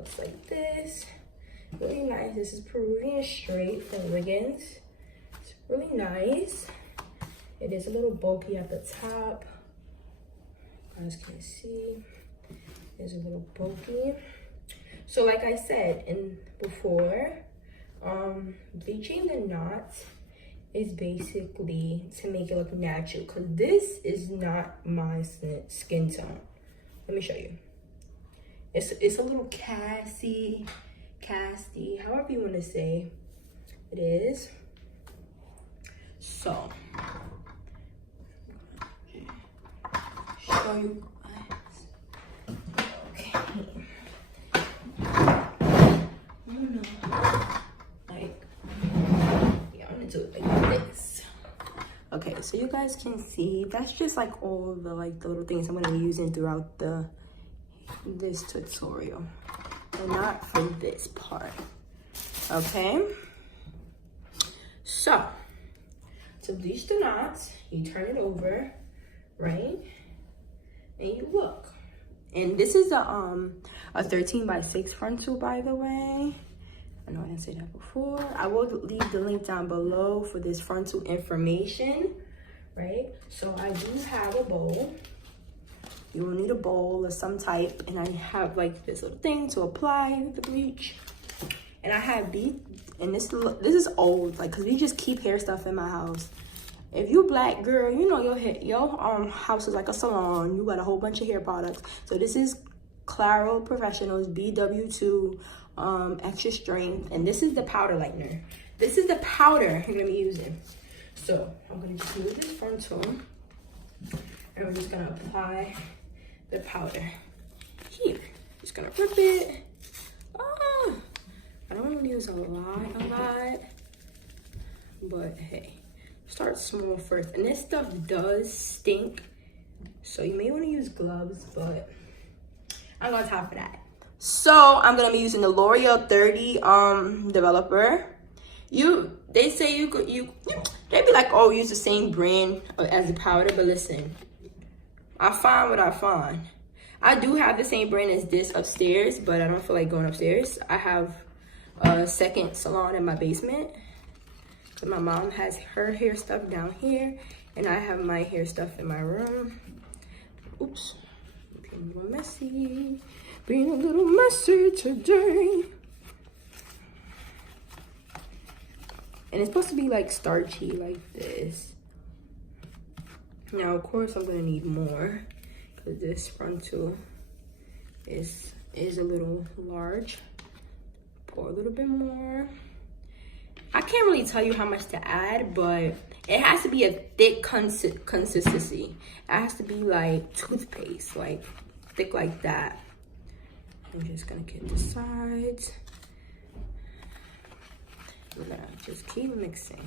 looks like this. Really nice. This is Peruvian straight from Wiggins. It's really nice. It is a little bulky at the top. You guys can see it's a little bulky. So like I said before, bleaching the knots is basically to make it look natural, because this is not my skin tone. Let me show you. It's a little casty, however you want to say it is. So show you guys. Okay. Do it like this. Okay, so you guys can see that's just like all the little things I'm gonna be using throughout this tutorial, and not for this part. Okay, so to bleach the knots, you turn it over, right, and you look. And this is a 13x6 frontal, by the way. I know I didn't say that before. I will leave the link down below for this frontal information, right? So I do have a bowl. You will need a bowl of some type, and I have like this little thing to apply the bleach. And I have these, and this is old, like, cause we just keep hair stuff in my house. If you black girl, you know your house is like a salon. You got a whole bunch of hair products. So this is Claro Professionals BW2 extra strength, and this is the powder lightener. This is the powder I'm gonna be using. So I'm gonna just use this frontal, and we're just gonna apply the powder here. Just gonna rip it. I don't want to use a lot, but hey, start small first. And this stuff does stink, so you may want to use gloves, but I'm on top of that. So I'm gonna be using the L'Oreal 30 developer. They say they be like, oh, use the same brand as the powder, but listen, I find what I find. I do have the same brand as this upstairs, but I don't feel like going upstairs. I have a second salon in my basement, because my mom has her hair stuff down here, and I have my hair stuff in my room. Oops, being a little messy. Being a little messy today. And it's supposed to be like starchy like this. Now, of course, I'm gonna need more, because this frontal is a little large. Pour a little bit more. I can't really tell you how much to add, but it has to be a thick consistency. It has to be like toothpaste, like thick like that. I'm just gonna get the sides. We're gonna just keep mixing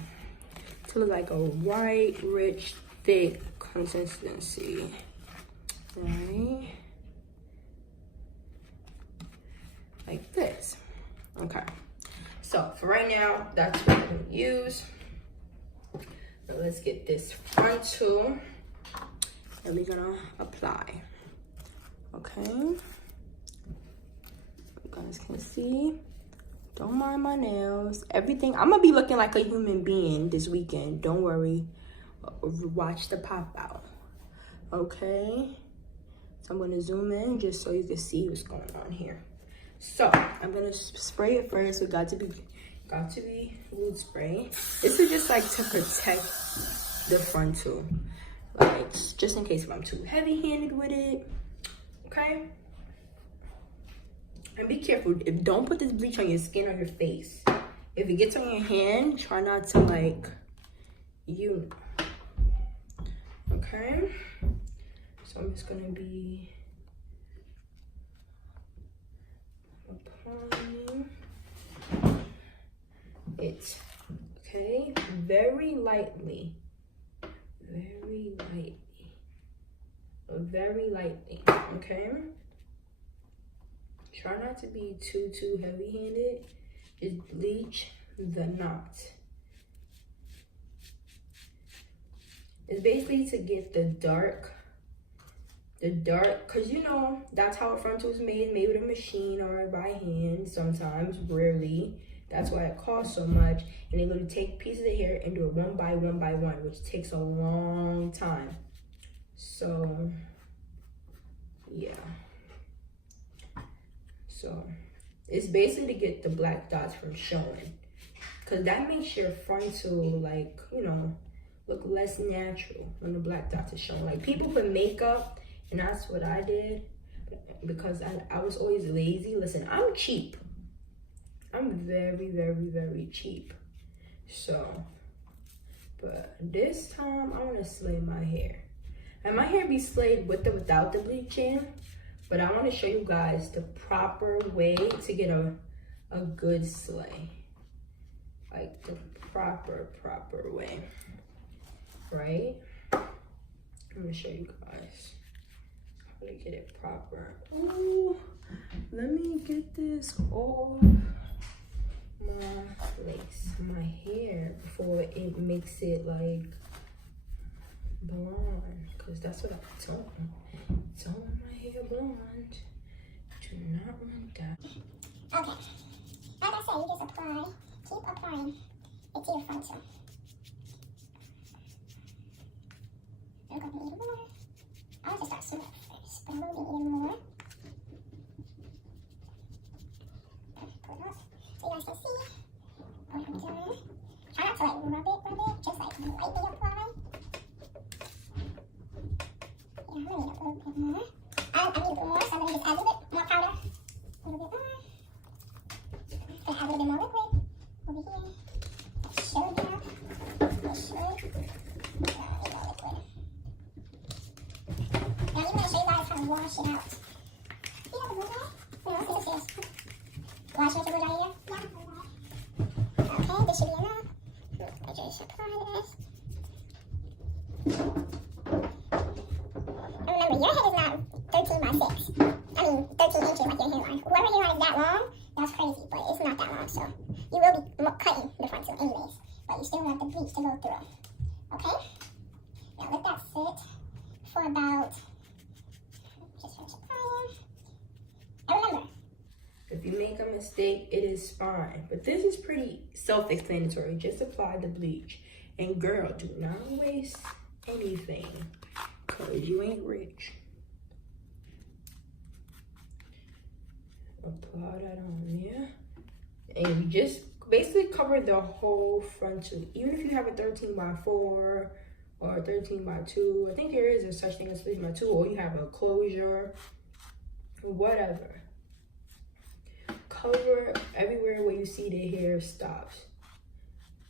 till it's like a white, rich, thick consistency, right? Like this. Okay. So for right now, that's what I'm gonna use. Now let's get this frontal and we're gonna apply. Okay. You guys can see. Don't mind my nails. Everything. I'm gonna be looking like a human being this weekend. Don't worry. Watch the pop out. Okay. So I'm gonna zoom in just so you can see what's going on here. So I'm gonna spray it first with got to be wood spray. This is just like to protect the frontal, like just in case if I'm too heavy-handed with it. Okay. And be careful. Don't put this bleach on your skin or your face. If it gets on your hand, try not to like okay. So I'm just gonna be applying it, okay, very lightly, okay. Try not to be too heavy-handed. Just bleach the knot. It's basically to get the dark the dark, because you know that's how a frontal is made with a machine or by hand sometimes, rarely. That's why it costs so much. And they're going to take pieces of hair and do it one by one, which takes a long time. So yeah, so it's basically to get the black dots from showing, because that makes your frontal, like, you know, look less natural when the black dots are showing. Like, people put makeup, and that's what I did, because I was always lazy. Listen, I'm cheap. I'm very, very, very cheap. So, but this time I want to slay my hair. And my hair be slayed with or without the bleaching, but I want to show you guys the proper way to get a good slay. Like the proper way, right? I'm gonna show you guys how to get it proper. Ooh, let me get this off my hair before it makes it like blonde, because that's what I don't want my hair blonde. Do not want that. Okay, like I said, you just apply, keep applying it to your frontal. You're gonna need more. I'll just start smooth first, but I'm gonna need more. Pull it up so you guys can see what I'm doing. Try not to like rub it, just like lightly apply. Yeah, I'm gonna need a little bit more. I need a little more, so I'm gonna just add a little bit more powder. A little bit more. I'm gonna add a little bit more liquid over here. That should help. It should. Now, I'm going to show you guys how to wash it out. You have a blow dry? No, let's do this. Wash with your blow dry here? Yeah. Okay, this should be enough. I just apply this. And remember, your head is not 13 by 6. I mean, 13 inches like your hairline. Whoever hairline is that long, that's crazy, but it's not that long, so you will be cutting the frontal anyways, but you still want the bleach to go through. Okay? Now let that sit for about, just finish applying. And remember, if you make a mistake, it is fine. But this is pretty self-explanatory. Just apply the bleach. And girl, do not waste anything, because you ain't rich. Apply that on there. And you just basically cover the whole frontal. Even if you have a 13 by 4 or a 13 by 2. I think there is a such thing as 13 by 2, or you have a closure, whatever. Cover everywhere where you see the hair stops.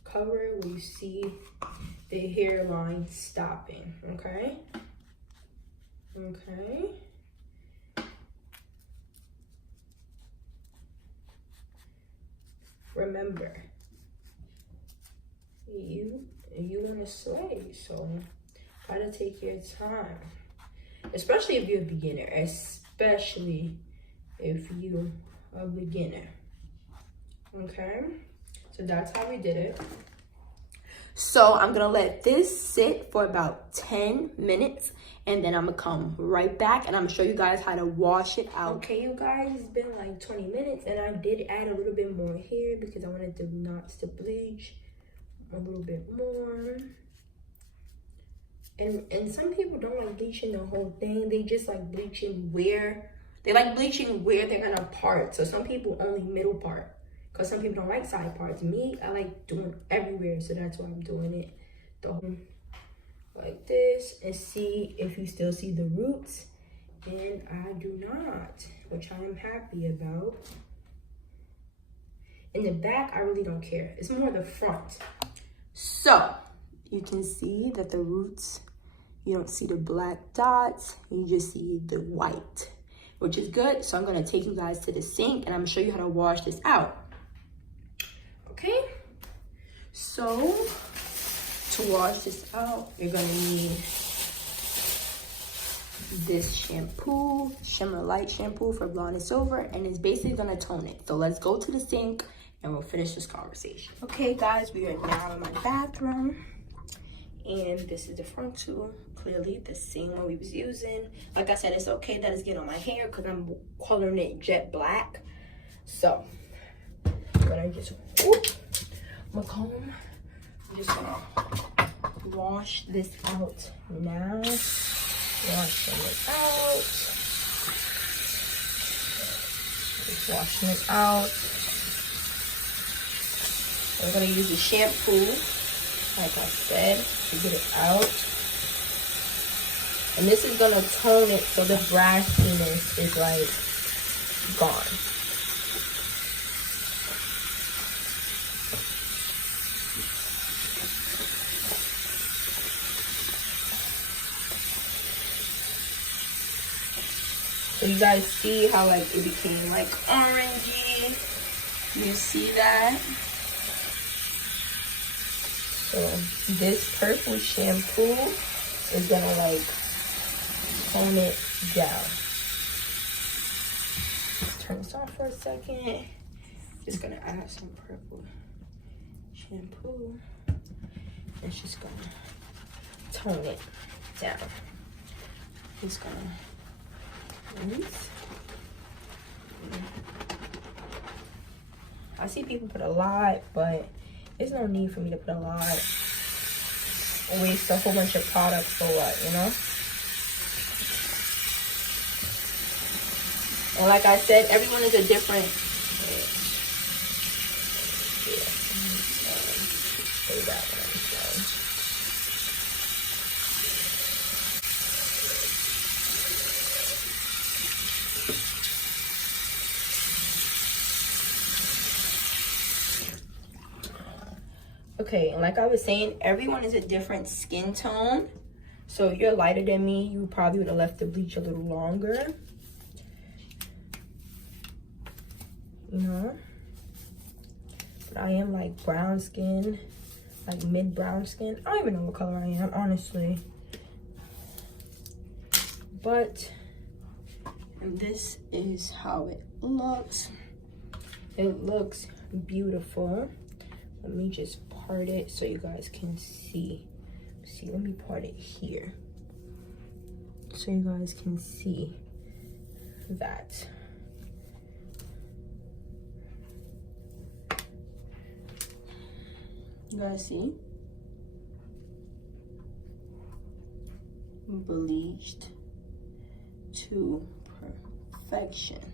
Cover where you see the hairline stopping, okay? Okay. Remember, you want to slay, so gotta take your time. Especially if you're a beginner, especially if you're a beginner. Okay, so that's how we did it. So I'm gonna let this sit for about 10 minutes, and then I'm gonna come right back and I'm gonna show you guys how to wash it out. Okay, you guys, it's been like 20 minutes and I did add a little bit more here because I wanted the knots to bleach a little bit more. And some people don't like bleaching the whole thing. They just like bleaching where they're gonna part. So some people only middle part, because some people don't like side parts. Me, I like doing everywhere, so that's why I'm doing it like this, and see if you still see the roots. And I do not, which I am happy about. In the back, I really don't care. It's more the front. So you can see that the roots, you don't see the black dots, you just see the white, which is good. So I'm gonna take you guys to the sink and I'm gonna show you how to wash this out. Okay, so to wash this out, you're gonna need this shampoo, Shimmer Light shampoo for blonde and silver, and it's basically gonna tone it. So let's go to the sink and we'll finish this conversation. Okay guys, we are now in my bathroom, And this is the frontal, clearly the same one we was using. Like I said, it's okay that it's getting on my hair because I'm coloring it jet black. So I'm gonna just my comb. I'm just gonna wash this out now. Washing it out. Just washing it out. I'm gonna use the shampoo, like I said, to get it out. And this is gonna tone it so the brassiness is like gone. So you guys see how like it became like orangey? You see that? So this purple shampoo is gonna like tone it down. Let's turn this off for a second. Just gonna add some purple shampoo. It's just gonna tone it down. Just gonna rinse. I see people put a lot, but there's no need for me to put a lot. Waste a whole bunch of products for what, you know? And like I said, everyone is a different. Say that one. Okay, and like I was saying, everyone is a different skin tone. So if you're lighter than me, you probably would have left the bleach a little longer. You know? But I am like brown skin, like mid-brown skin. I don't even know what color I am, honestly. But, and this is how it looks. It looks beautiful. Let me just part it so you guys can see. See, let me part it here so you guys can see that. You guys see? Bleached to perfection.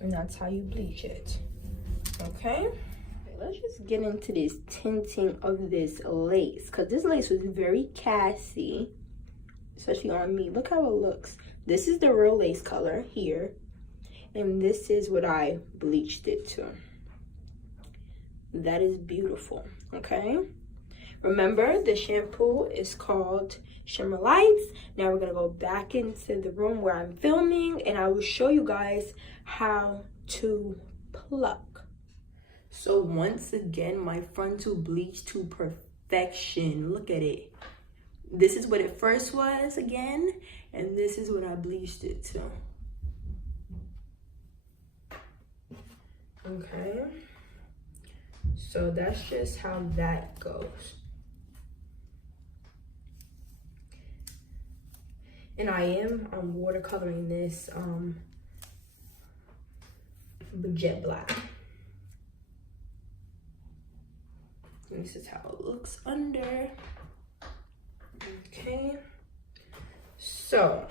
And that's how you bleach it. Okay, let's just get into this tinting of this lace, because this lace was very cast-y, especially on me. Look how it looks. This is the real lace color here, and this is what I bleached it to. That is beautiful. Okay, remember the shampoo is called Shimmer Lights. Now we're gonna go back into the room where I'm filming, and I will show you guys how to pluck. So once again, my frontal bleached to perfection. Look at it. This is what it first was again, and this is what I bleached it to. Okay, so that's just how that goes. And I am watercoloring this jet black. And this is how it looks under. Okay, so